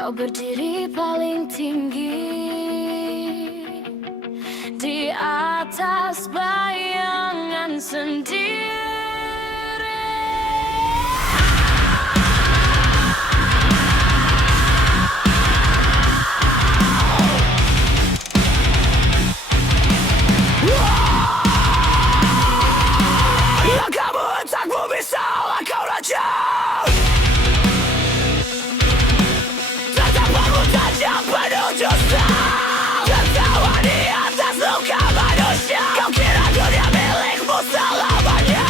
Kau berdiri paling tinggi di atas bayangan sendiri. Kamu takmu bisa kau raja. Tatapanmu tajam penuh dosa. Tertawa di atas luka manusia. Kau kira dunia milikmu selamanya.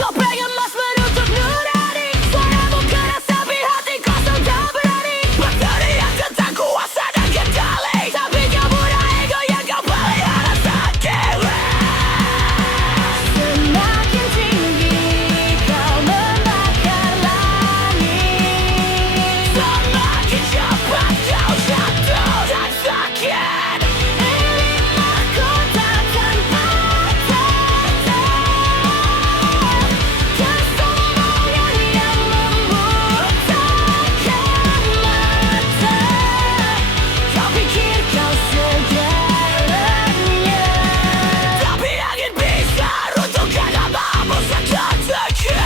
Topeng emas menutup nurani. Suaramu keras tapi hati kosong tak berani. Berteriak tentang kuasa dan kendali. Tapi kau punya ego yang kau pelihara sendiri. Semakin tinggi kau membakar langit, semakin cepat kau jatuh dan sakit. Ini mahkota tanpa tata, kesombongan yang membutakan mata. Kau pikir kau segalanya, tapi angin bisa runtuhkan namamu seketika.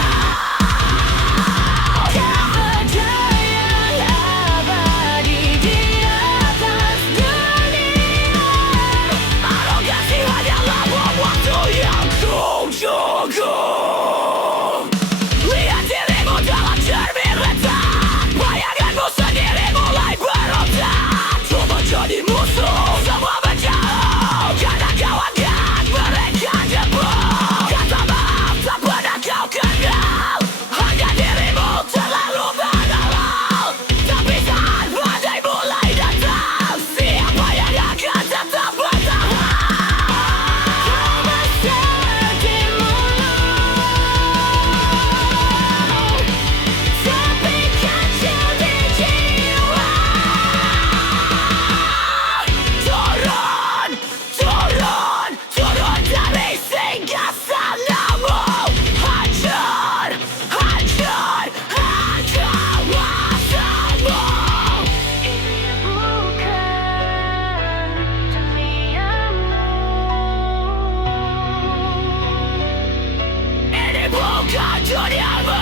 Tak ada yang abadi di atas dunia. Arogansi hanyalah bom waktu yang kunjung. Lihat dirimu dalam cermin retak. Bayanganmu sendiri mulai berontak. Kau menjadi musuh semua berjauh. Karena kau akan mereka debu. Kata maaf tak pernah kau kenal. Hanya dirimu terlalu mengalah. Tapi saat badai mulai datang, siapa yang akan tetap bertahan? Kau besar di mulut, tapi kecil di jiwa. Turun, turun, turun dari singgasanamu. Hancur, hancur, hancur kuasamu. Ini bukan duniamu. Ini bukan duniamu.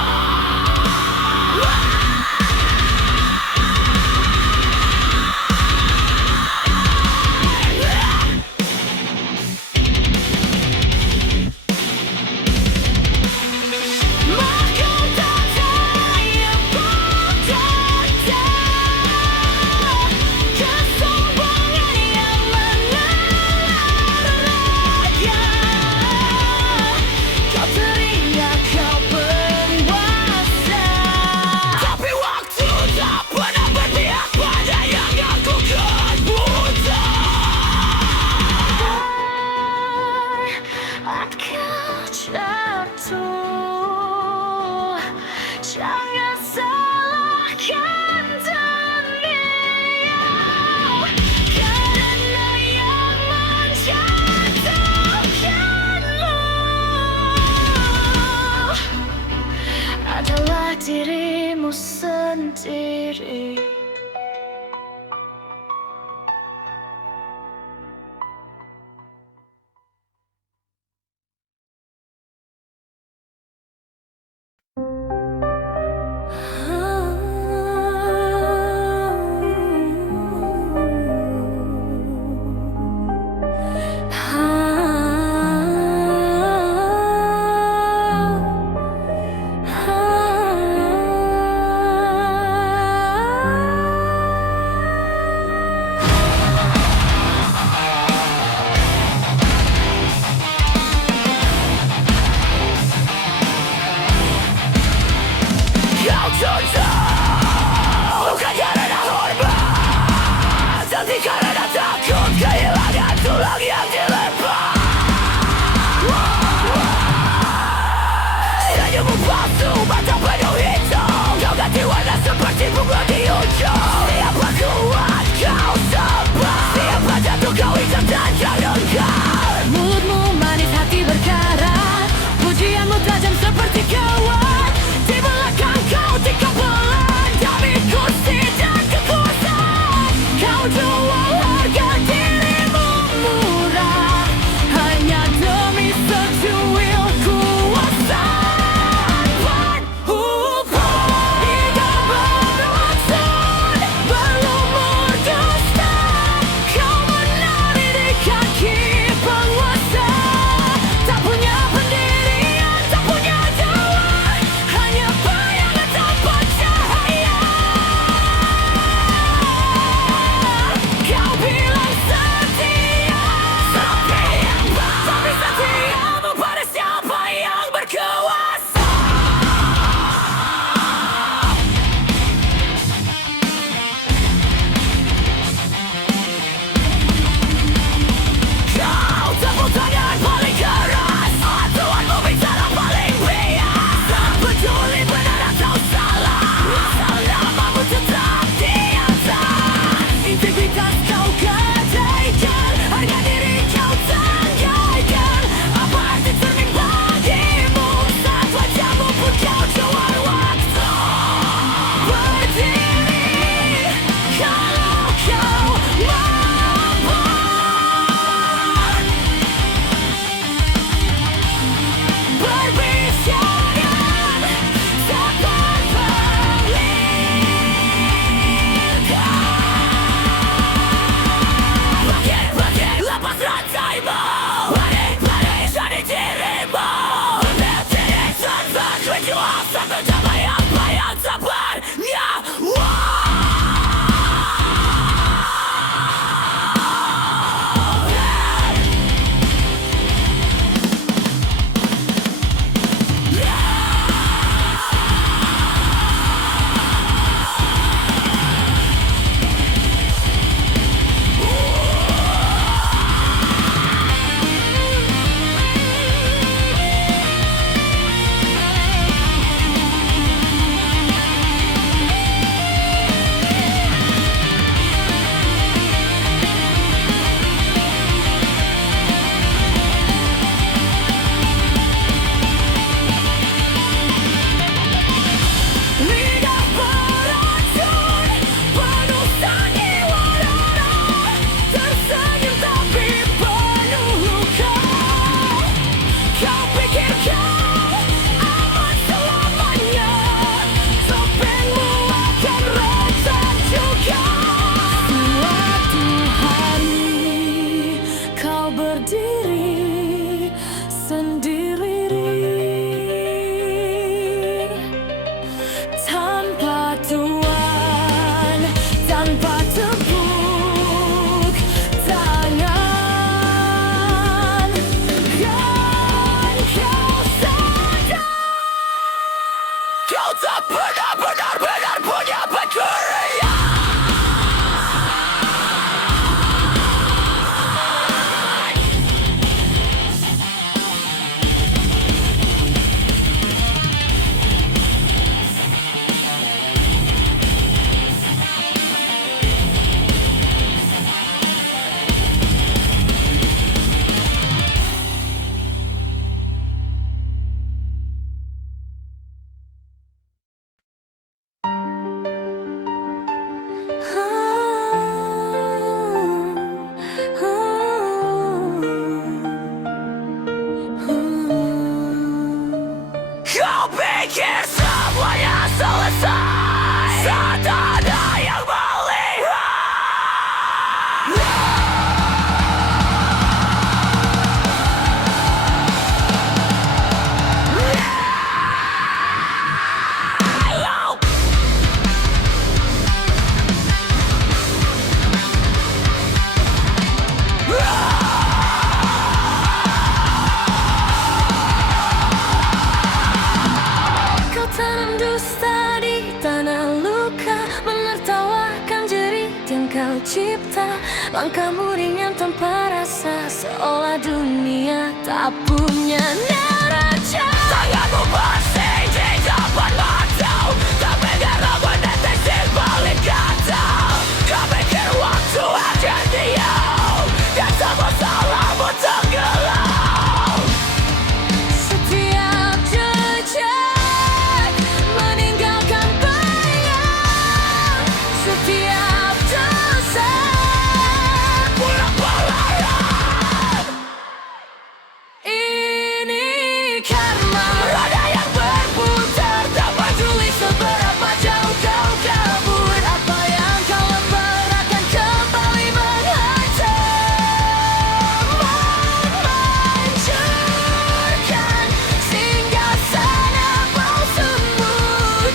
Mahkota yang bertata, kesombongan yang menelan raga. Kau teriak kau penguasa, tapi waktu tak pernah berpihak pada yang aku kan buta. Saat kau jatuh, jangan salahkan dunia. Karena yang menjatuhkanmu adalah dirimu sendiri. Tak ada yang melihat. Kau tanam dusta di tanah luka, menertawakan jerit yang kau cipta. Langkahmu ringan tanpa rasa, seolah dunia tak punya neraca. Tanganmu bersih di depan mata, tapi darah menetes di balik kata. Kau pikir waktu akan diam, dan semua salahmu tenggelam. Setiap jejak meninggalkan bayang, setiap dosa Pulang pelayan. ini karma. Roda yang berputar, tak peduli seberapa jauh kau kabur. Apa yang kau lebar akan kembali menghancurkan singgah sana palsumu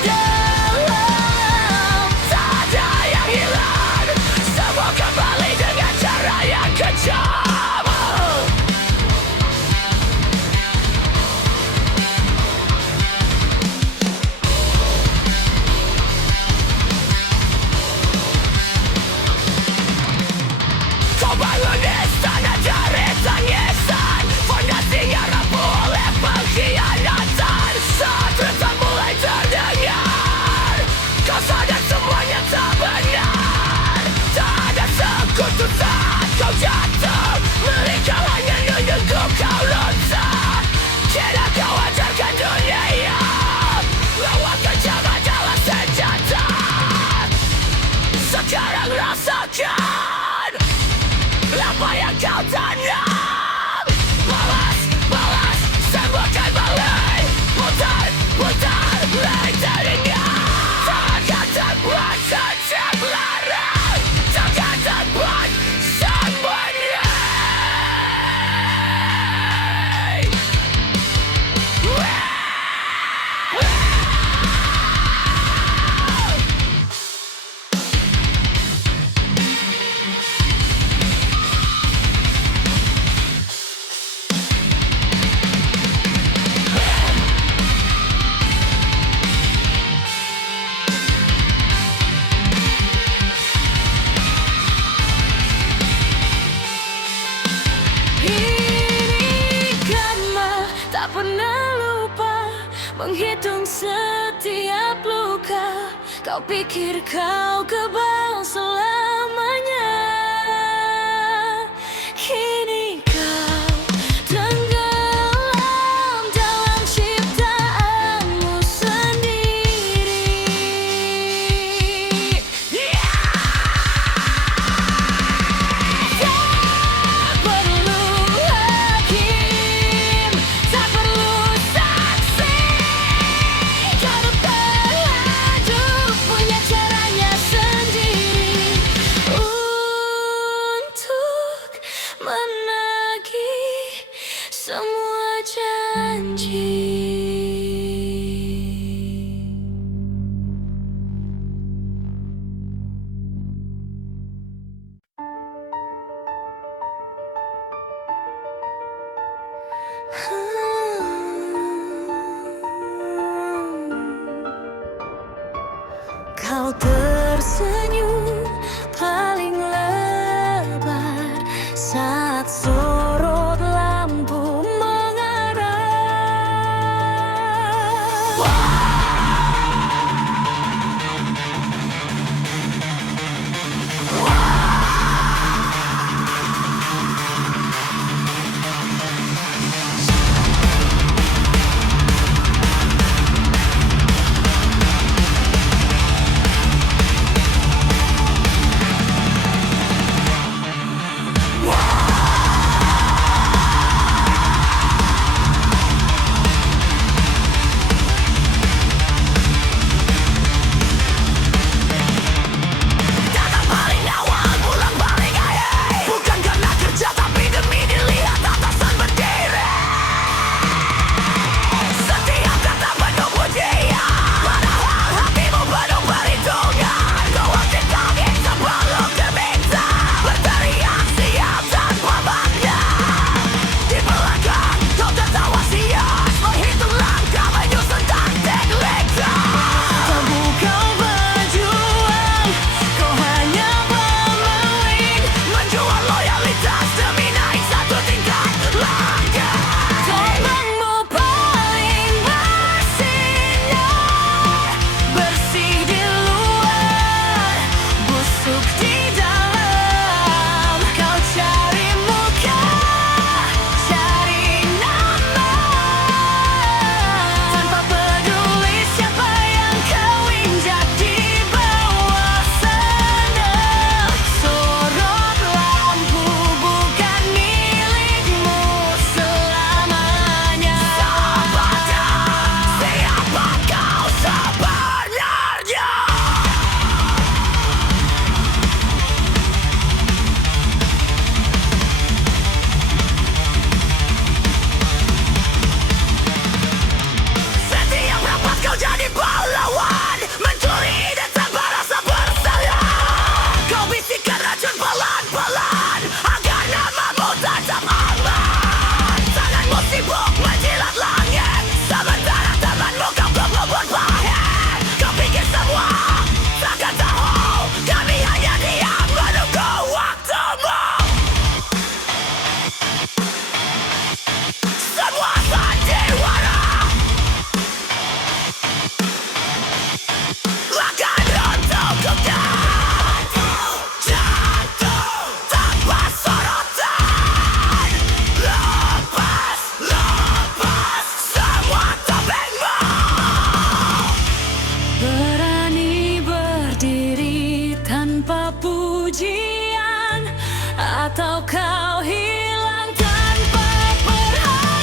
dalam. Tak ada yang hilang, semua kembali dengan cara yang kejam. Kau bangun istana dari tangisan, fondasinya rapuh oleh pengkhianatan. Saat cerita mulai terdengar, kau sadar semuanya tak benar. Tak ada sekutu saat kau jatuh, mereka hanya menunggu kau loncat. Kira kau ajarkan dunia, lawan kejam adalah senjata. Sekarang rasakan apa yang kau tanam. Balas, balas, sembuhkan balik. Putar, putar, teringat. Takkan terbuat sejak larang, takkan terbuat sang benih. Ini karma, tak pernah lupa menghitung setiap luka. Kau pikir kau kebal selamanya, kini kau tenggelam dalam ciptaanmu sendiri. Tak perlu hakim, tak perlu saksi. Kau dapat hidup punya caranya sendiri untuk menagih semua janji. Kau tersenyum paling lebar saat sorot lampu mengarah. kebencian, atau kau hilang tanpa perhatian.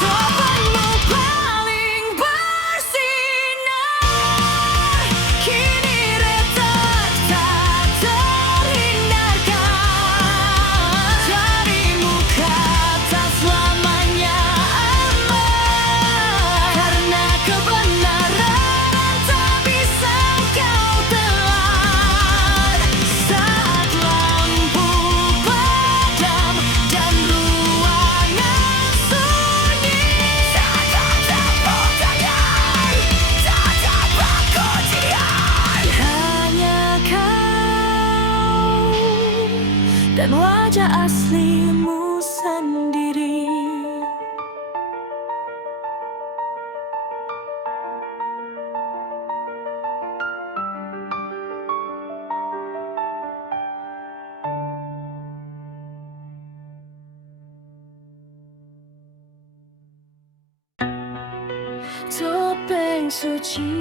Topanmu paling bersinar, kini retak tak terhindarkan. Darimu kata selamanya aman, karena kebenaran tak bisa kau telan. Saat lampu padam dan ruangan sunyi, saat kau tepuk tangan, tatap aku diam. Hanya kau dan wajah aslimu sendiri. Topeng suci,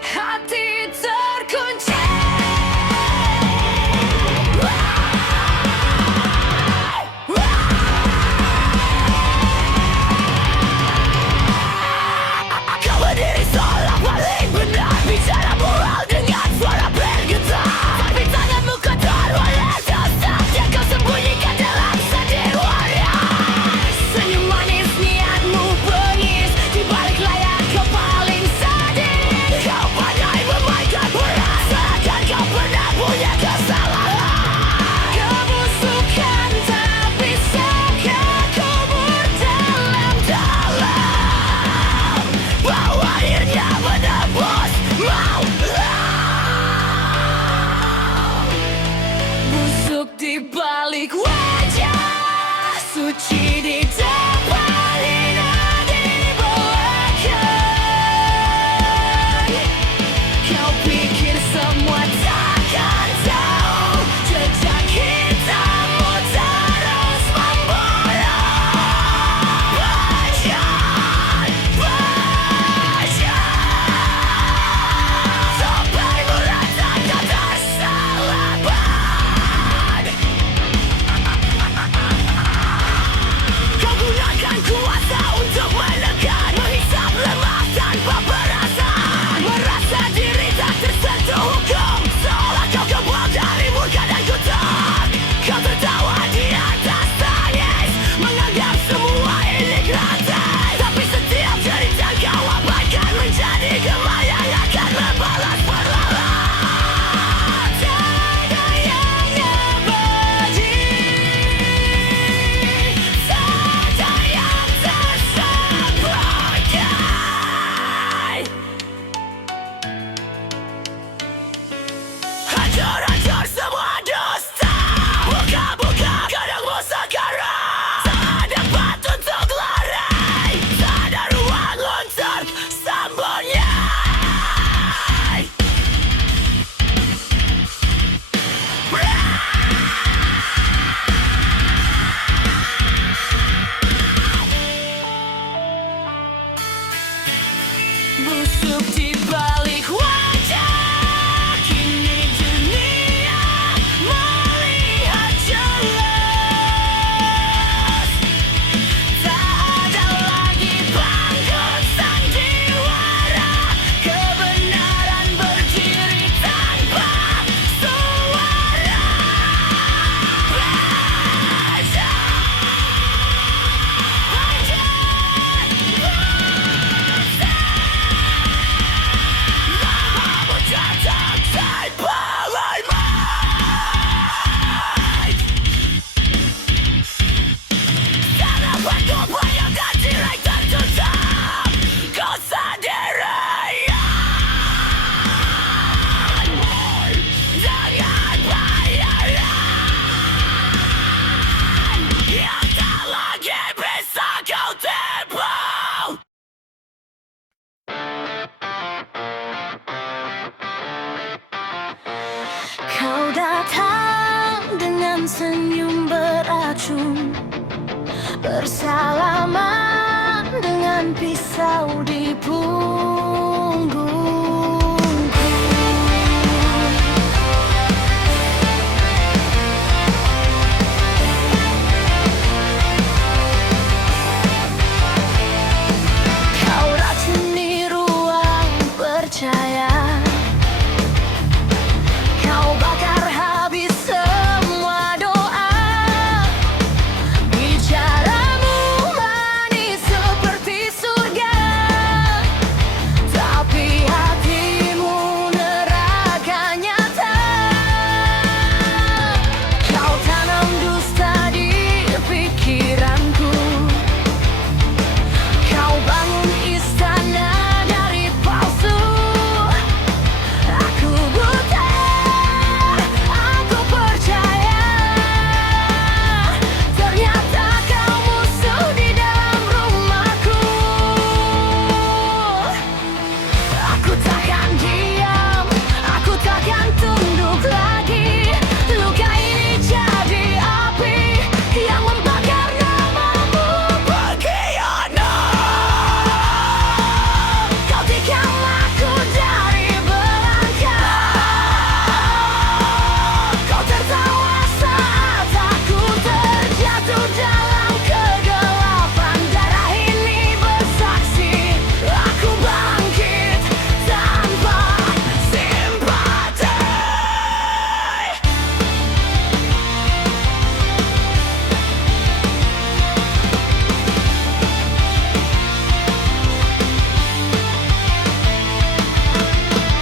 hati terkunci. Kau berdiri seolah paling benar, bicara moral dengan suara bergetar. Tapi tanganmu kotor oleh dosa yang kau sembunyikan dalam sandiwara. Senyum manis, niatmu bengis, di balik layar kau paling sadis. Kau pandai memainkan peran, seakan kau pernah punya kesalahan. Kebusukan tak bisa kau kubur dalam-dalam, bau airnya menembus malam. Busuk di balik wajah, suci di depan, hina di belakang. Kau pikir semua takkan tahu, jejak hitammu terus membara. Bajang, topengmu retak tak terselamat. Kau gunakan kuasa untuk menekan, menghisap lemah tanpa perasaan. Merasa diri tak tersentuh hukum, seolah kau kebal dari murka dan kutuk. Kau tertawa di atas tangis, menganggap semua ini gratis. Tapi setiap cerita kau abaikan, menjadi gemah yang akan membalas perlahan. Tiada yang abadi, tiada yang tersampaikan. Hancur-hancur semua dusta, buka-buka gedungmu sekarang. Tak ada batu untuk lari, tak ada ruang untuk sembunyi. Busuk di balik wajah, kini dunia melihat jelas. Tak ada lagi panggung sandiwara, kebenaran berdiri tanpa suara. Namamu datang tanpa limit. Harapan kau banyak dan tirai tertutup, kau sendirian dengan bayaran yang tak lagi bisa kau tebak. Kau datang dengan senyum beracun, bersalaman dengan pisau di punggungku. Kau racuni ruang percaya, kau bakar habis semua doa. Bicaramu manis seperti surga, tapi hatimu neraka nyata. Kau tanam dusta di pikiranku, kau bangun istana dari palsu. Aku buta, aku percaya, ternyata kau musuh di dalam rumahku. Aku takkan diam, aku takkan tunduk lagi. Luka ini jadi api yang membakar namamu. Pengkhianat, kau tikam aku dari belakang. Kau tertawa saat aku terjatuh dalam kegelapan. Darah ini bersaksi, aku bangkit tanpa simpati.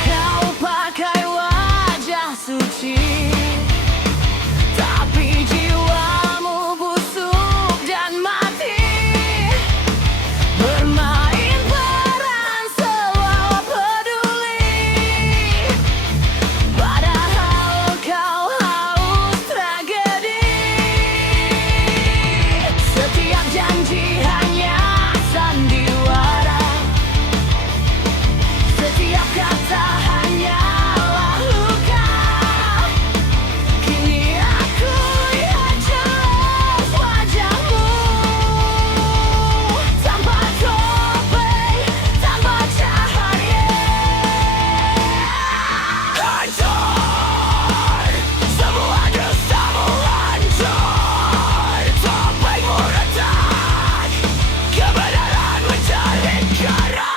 Kau pakai wajah suci, tapi jiwamu busuk dan mati. Bermain peran seolah peduli, padahal kau haus tragedi. Setiap janji hanya sandiwara, setiap kata hanyalah luka. Kini aku lihat jelas wajahmu, tanpa topeng, tanpa cahaya. Hancur, semua dustamu hancur. Topengmu retak, kebenaran menjadi kara.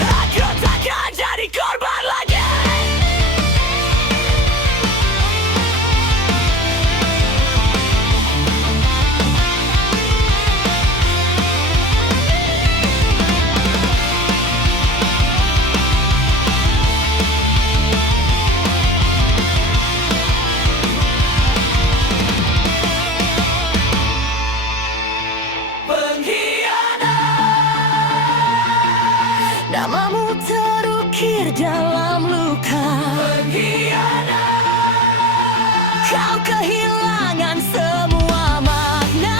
Aku takkan jadi korban lagi. Pengkhianat, namamu terukir dalam luka. Pengkhianat, kau kehilangan semua makna.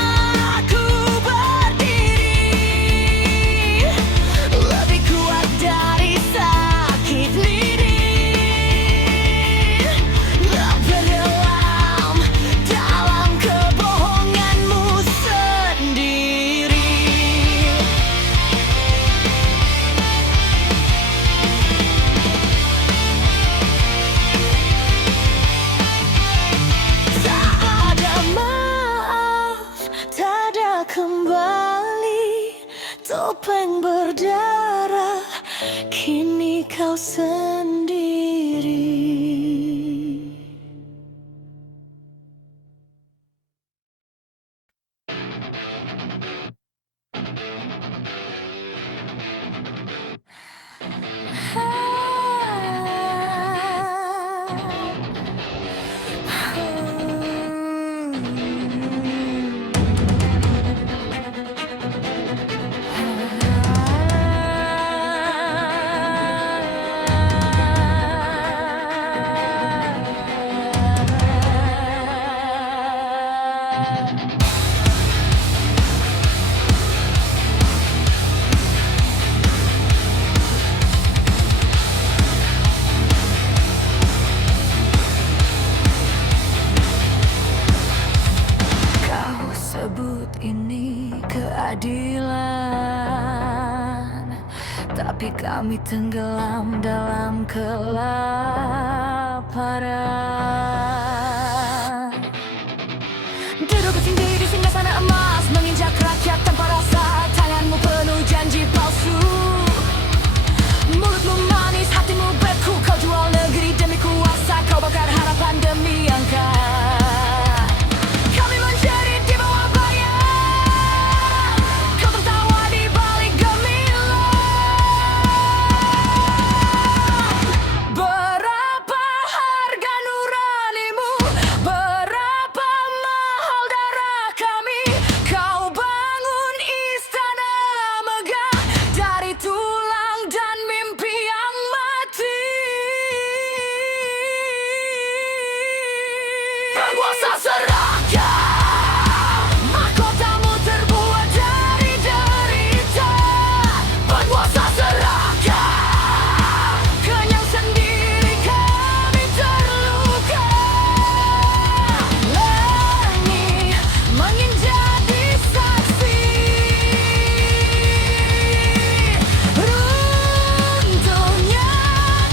Aku berdiri lebih kuat dari sakit lidi. Bergelam dalam kebohonganmu sendiri. Tak ada maaf, tak ada kembali. Topeng berdarah, kini kau sendiri. sebut ini keadilan, tapi kami tenggelam dalam kelaparan. Duduk bersendiri di singgasana emas, menginjak rakyat tanpa rasa. Tanganmu penuh janji palsu, mulutmu manis, hatimu beku. Kau jual negeri demi kuasa, kau bakar harapan demi angka. Kami menjerit di bawah bayang, kau tertawa di balik gemilang. Berapa harga nuranimu, berapa mahal darah kami. Kau bangun istana megah dari tulang dan mimpi yang mati. Penguasa serakah, mahkotamu terbuat dari derita. Penguasa serakah, kenyang sendiri kami terluka. Langit menjadi saksi runtuhnya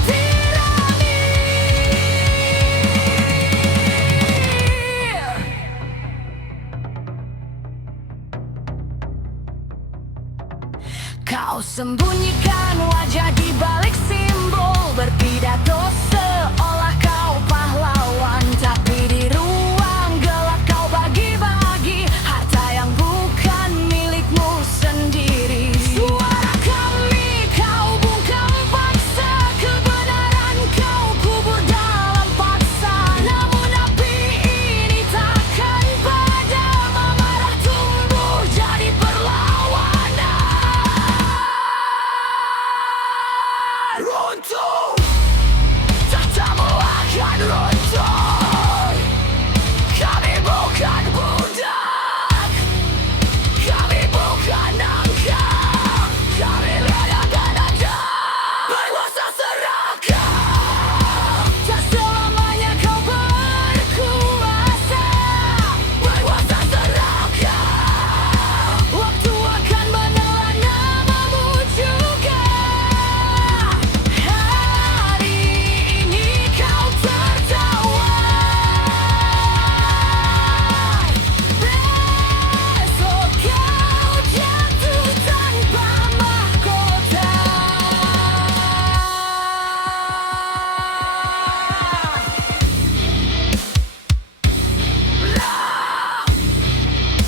tirani. Kau sembunyikan wajah di balik simbol, berpidato seolah kau pahlawan. Tapi di ruang gelap kau bagi-bagi harta yang bukan milikmu sendiri. Suara kami kau bungkam paksa, kebenaran kau kubur dalam paksa. Namun api ini takkan padam, amarah tumbuh jadi perlawanan. Runtuh, tahtamu akan runtuh. Kami bukan budak, kami bukan angka. Kami rayakan Anda, penguasa serakah. Tak selamanya kau berkuasa, penguasa serakah. Waktu akan menelan namamu juga. Hari ini kau tertawa, besok kau jatuh tanpa mahkota.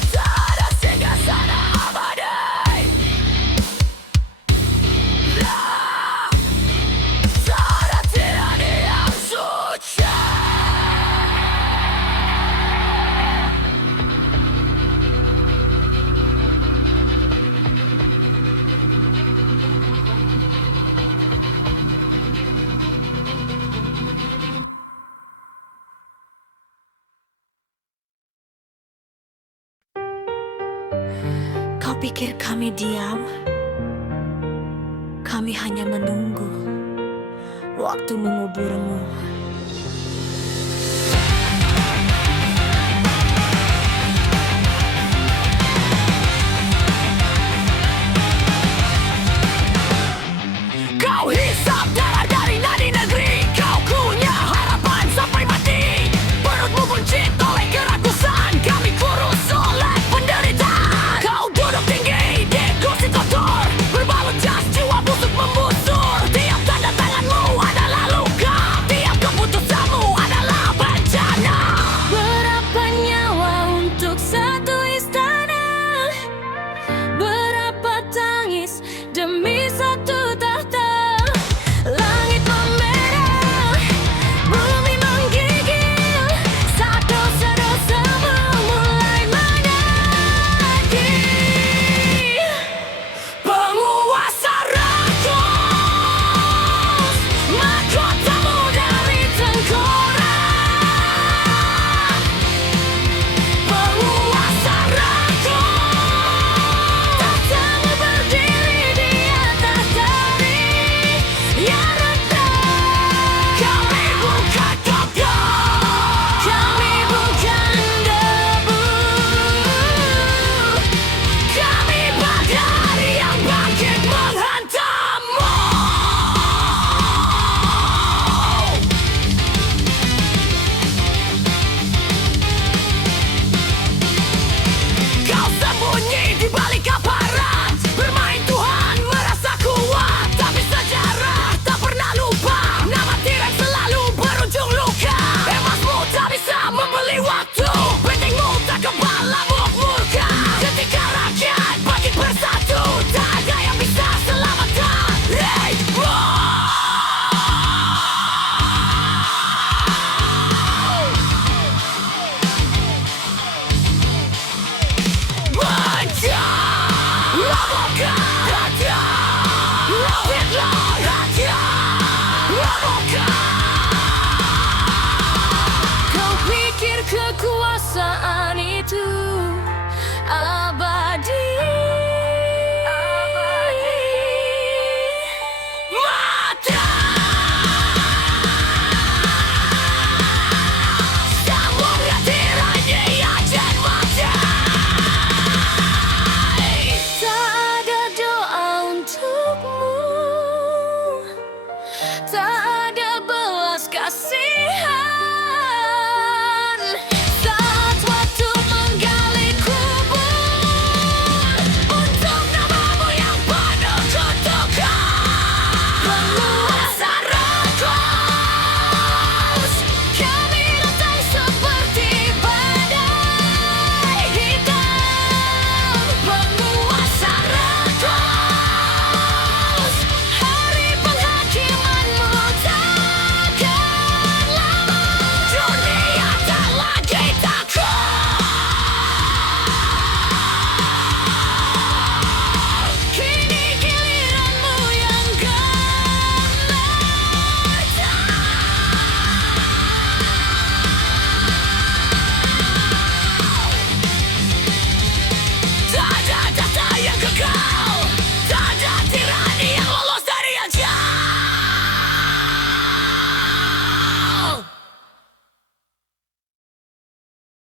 Tak ada singgasana abadi, tak ada tirani yang suci. Kau pikir kami diam? Kami hanya menunggu waktu menguburmu.